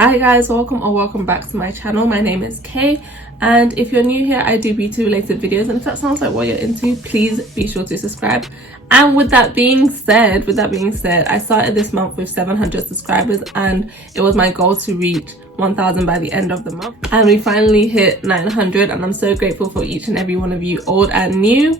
Hi guys, welcome or welcome back to my channel. My name is Kay, and if you're new here, I do beauty related videos, and if that sounds like what you're into, please be sure to subscribe. And with that being said, I started this month with 700 subscribers, and it was my goal to reach 1000 by the end of the month, and we finally hit 900, and I'm so grateful for each and every one of you, old and new.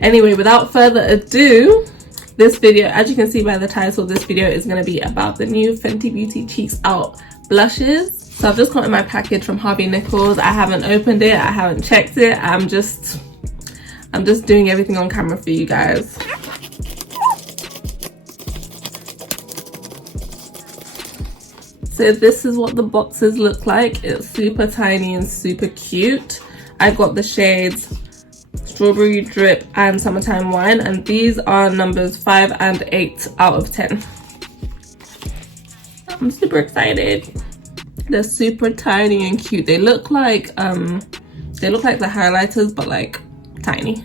Anyway, without further ado, this video, as you can see by the title, this video is going to be about the new Fenty Beauty Cheeks Out blushes. So I've just got in my package from Harvey Nichols. I haven't opened it, I haven't checked it. I'm just doing everything on camera for you guys. So this is what the boxes look like. It's super tiny and super cute. I got the shades Strawberry Drip and Summertime Wine, and these are numbers 5 and 8 out of 10. I'm super excited. They're super tiny and cute. They look like the highlighters, but like tiny.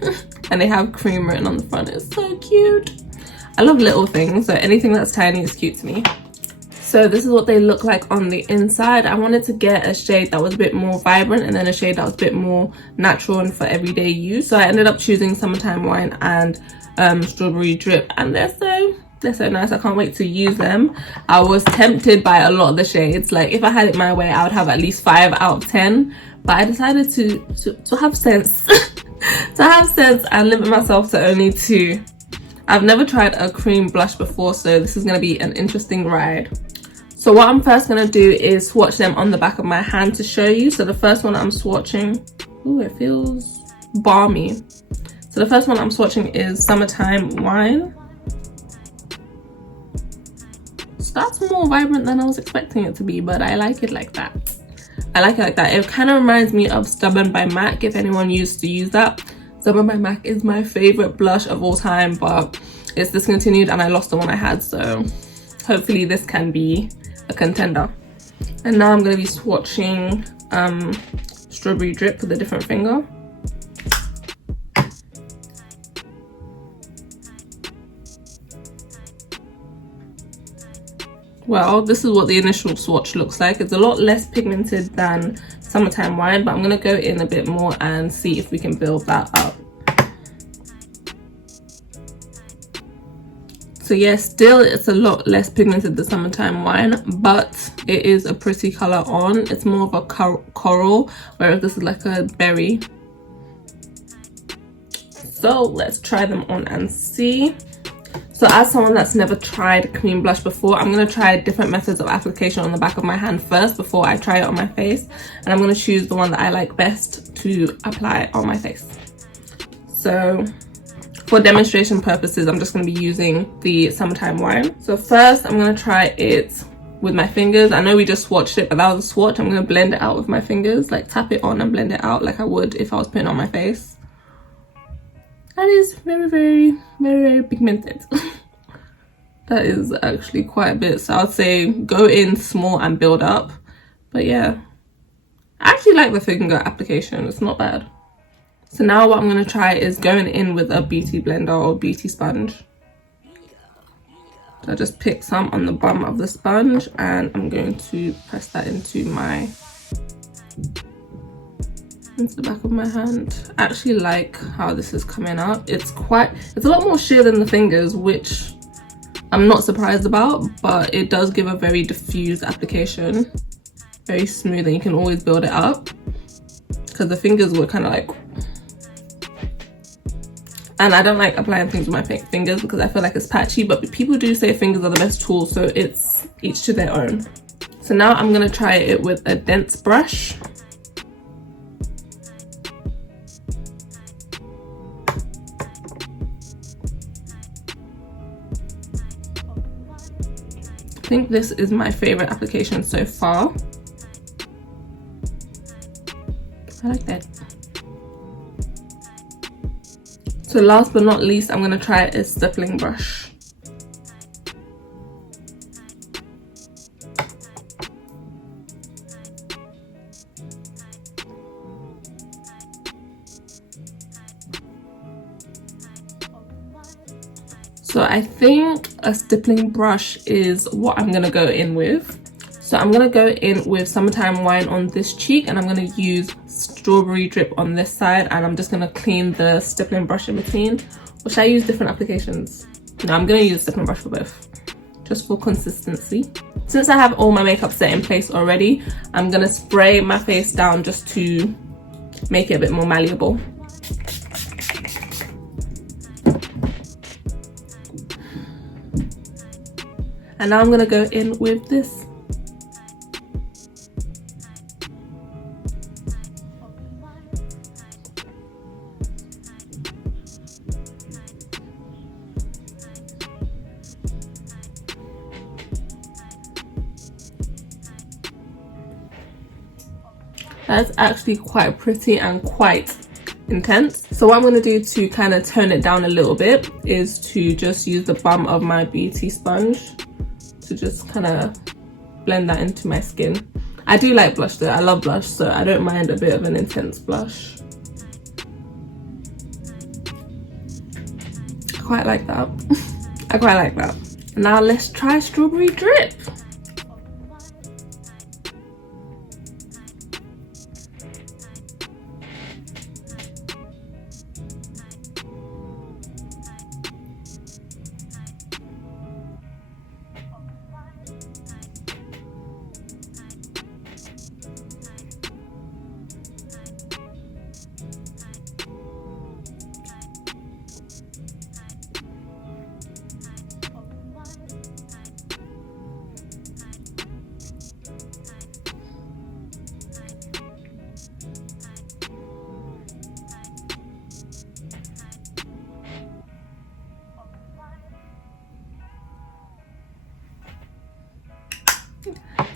And they have cream written on the front. It's so cute. I love little things, so anything that's tiny is cute to me. So this is what they look like on the inside. I wanted to get a shade that was a bit more vibrant and then a shade that was a bit more natural and for everyday use. So I ended up choosing Summertime Wine and Strawberry Drip, and they're so nice. I can't wait to use them. I was tempted by a lot of the shades. Like if I had it my way, I would have at least 5 out of 10. But I decided to have sense, to have sense and limit myself to only 2. I've never tried a cream blush before, so this is going to be an interesting ride. So what I'm first going to do is swatch them on the back of my hand to show you. So the first one I'm swatching, ooh, it feels balmy. So the first one I'm swatching is Summertime Wine. So that's more vibrant than I was expecting it to be, but I like it like that. I like it like that. It kind of reminds me of Stubborn by MAC, if anyone used to use that. Stubborn by MAC is my favorite blush of all time, but it's discontinued and I lost the one I had, so hopefully this can be a contender. And now I'm going to be swatching Strawberry Drip with a different finger. Well, this is what the initial swatch looks like. It's a lot less pigmented than Summertime Wine, but I'm going to go in a bit more and see if we can build that up. So yeah, still it's a lot less pigmented than Summertime Wine, but it is a pretty color on. It's more of a coral, whereas this is like a berry. So let's try them on and see. So as someone that's never tried cream blush before, I'm going to try different methods of application on the back of my hand first before I try it on my face. And I'm going to choose the one that I like best to apply on my face. So for demonstration purposes, I'm just going to be using the Summertime Wine. So first I'm going to try it with my fingers. I know we just swatched it, but that was a swatch. I'm going to blend it out with my fingers, like tap it on and blend it out like I would if I was putting it on my face. That is very, very, very, very pigmented. That is actually quite a bit. So I'd say go in small and build up. But yeah, I actually like the finger application. It's not bad. So now what I'm going to try is going in with a beauty blender or beauty sponge. So I just pick some on the bottom of the sponge and I'm going to press that into the back of my hand. I actually like how this is coming up. It's a lot more sheer than the fingers, which I'm not surprised about, but it does give a very diffused application. Very smooth, and you can always build it up. Because the fingers were kind of like, and I don't like applying things with my fingers because I feel like it's patchy, but people do say fingers are the best tool, so it's each to their own. So now I'm going to try it with a dense brush. I think this is my favorite application so far. I like that. So last but not least, I'm going to try a stippling brush. So I think a stippling brush is what I'm going to go in with. So I'm gonna go in with Summertime Wine on this cheek, and I'm gonna use Strawberry Drip on this side, and I'm just gonna clean the stippling brush in between. Or should I use different applications? No, I'm gonna use a stippling brush for both, just for consistency. Since I have all my makeup set in place already, I'm gonna spray my face down just to make it a bit more malleable. And now I'm gonna go in with this. That's actually quite pretty and quite intense. So what I'm going to do to kind of tone it down a little bit is to just use the bum of my beauty sponge to just kind of blend that into my skin. I do like blush though, I love blush, so I don't mind a bit of an intense blush. I quite like that. I quite like that. Now let's try Strawberry Drip.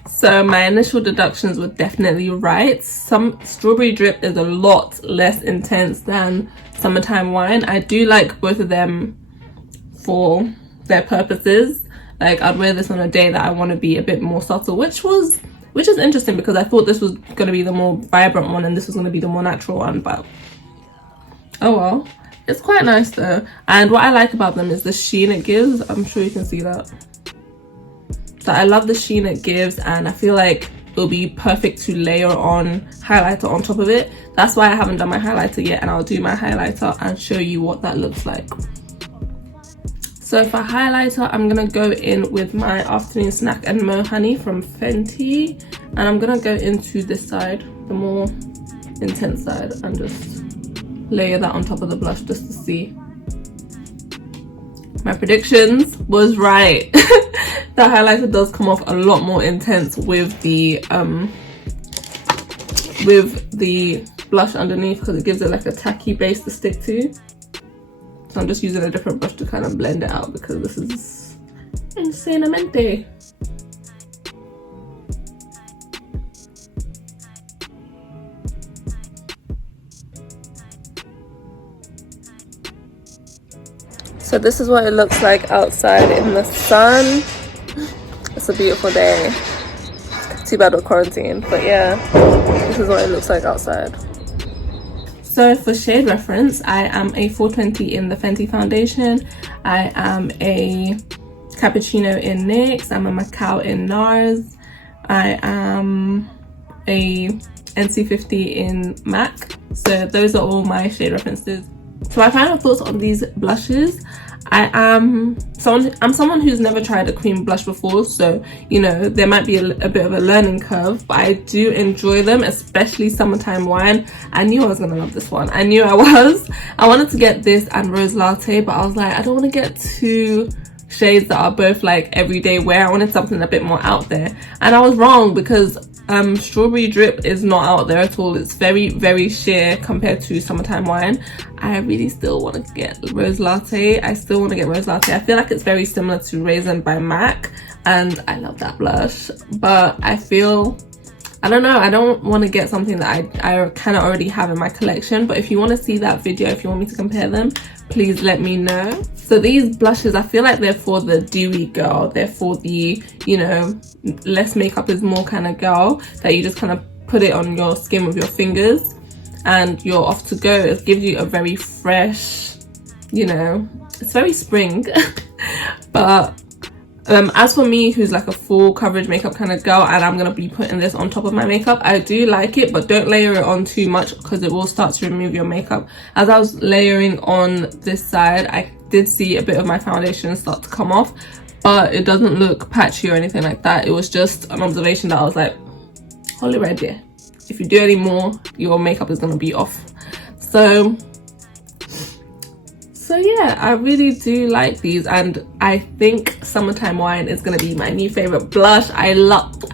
So my initial deductions were definitely right. Some Strawberry Drip is a lot less intense than Summertime Wine. I do like both of them for their purposes. Like I'd wear this on a day that I want to be a bit more subtle, which is interesting because I thought this was going to be the more vibrant one and this was going to be the more natural one, but oh well. It's quite nice though. And what I like about them is the sheen it gives. I'm sure you can see that. So I love the sheen it gives, and I feel like it'll be perfect to layer on highlighter on top of it. That's why I haven't done my highlighter yet, and I'll do my highlighter and show you what that looks like. So for highlighter, I'm gonna go in with my Afternoon Snack and Mo Honey from Fenty, and I'm gonna go into this side, the more intense side, and just layer that on top of the blush just to see. My predictions was right. The highlighter does come off a lot more intense with the blush underneath because it gives it like a tacky base to stick to. So I'm just using a different brush to kind of blend it out because this is insanamente. So this is what it looks like outside in the sun. It's a beautiful day. Too bad we're quarantined, but yeah, this is what it looks like outside. So for shade reference, I am a 420 in the Fenty foundation. I am a Cappuccino in NYX. I'm a Macau in Nars. I am a NC50 in MAC. So those are all my shade references. So my final thoughts on these blushes. I'm someone who's never tried a cream blush before, so you know there might be a bit of a learning curve, but I do enjoy them, especially Summertime Wine. I knew I was gonna love this one. I knew I was. I wanted to get this and Rose Latte, but I was like, I don't want to get two shades that are both like everyday wear. I wanted something a bit more out there, and I was wrong because Strawberry Drip is not out there at all. It's very, very sheer compared to Summertime Wine. I really still want to get Rose Latte. I still want to get Rose Latte. I feel like it's very similar to Raisin by MAC, and I love that blush. But I feel, I don't know, I don't want to get something that I kind of already have in my collection. But if you want to see that video, if you want me to compare them, please let me know. So these blushes, I feel like they're for the dewy girl. They're for the, you know, less makeup is more kind of girl, that you just kind of put it on your skin with your fingers and you're off to go. It gives you a very fresh, you know, it's very spring. But As for me, who's like a full coverage makeup kind of girl, and I'm gonna be putting this on top of my makeup, I do like it, but don't layer it on too much because it will start to remove your makeup. As I was layering on this side, I did see a bit of my foundation start to come off, but it doesn't look patchy or anything like that. It was just an observation that I was like, holy red, dear, if you do any more, your makeup is gonna be off. So yeah, I really do like these, and I think Summertime Wine is gonna be my new favorite blush. I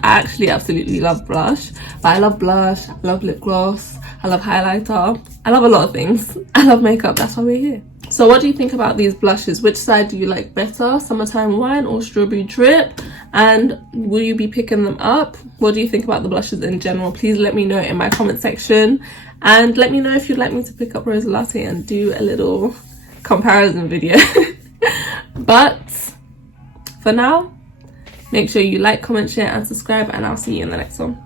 actually absolutely love blush, but I love blush, I love lip gloss, I love highlighter, I love a lot of things. I love makeup, that's why we're here. So what do you think about these blushes? Which side do you like better, Summertime Wine or Strawberry Drip? And will you be picking them up? What do you think about the blushes in general? Please let me know in my comment section, and let me know if you'd like me to pick up Rose Latte and do a little comparison video. But for now, make sure you like, comment, share and subscribe, and I'll see you in the next one.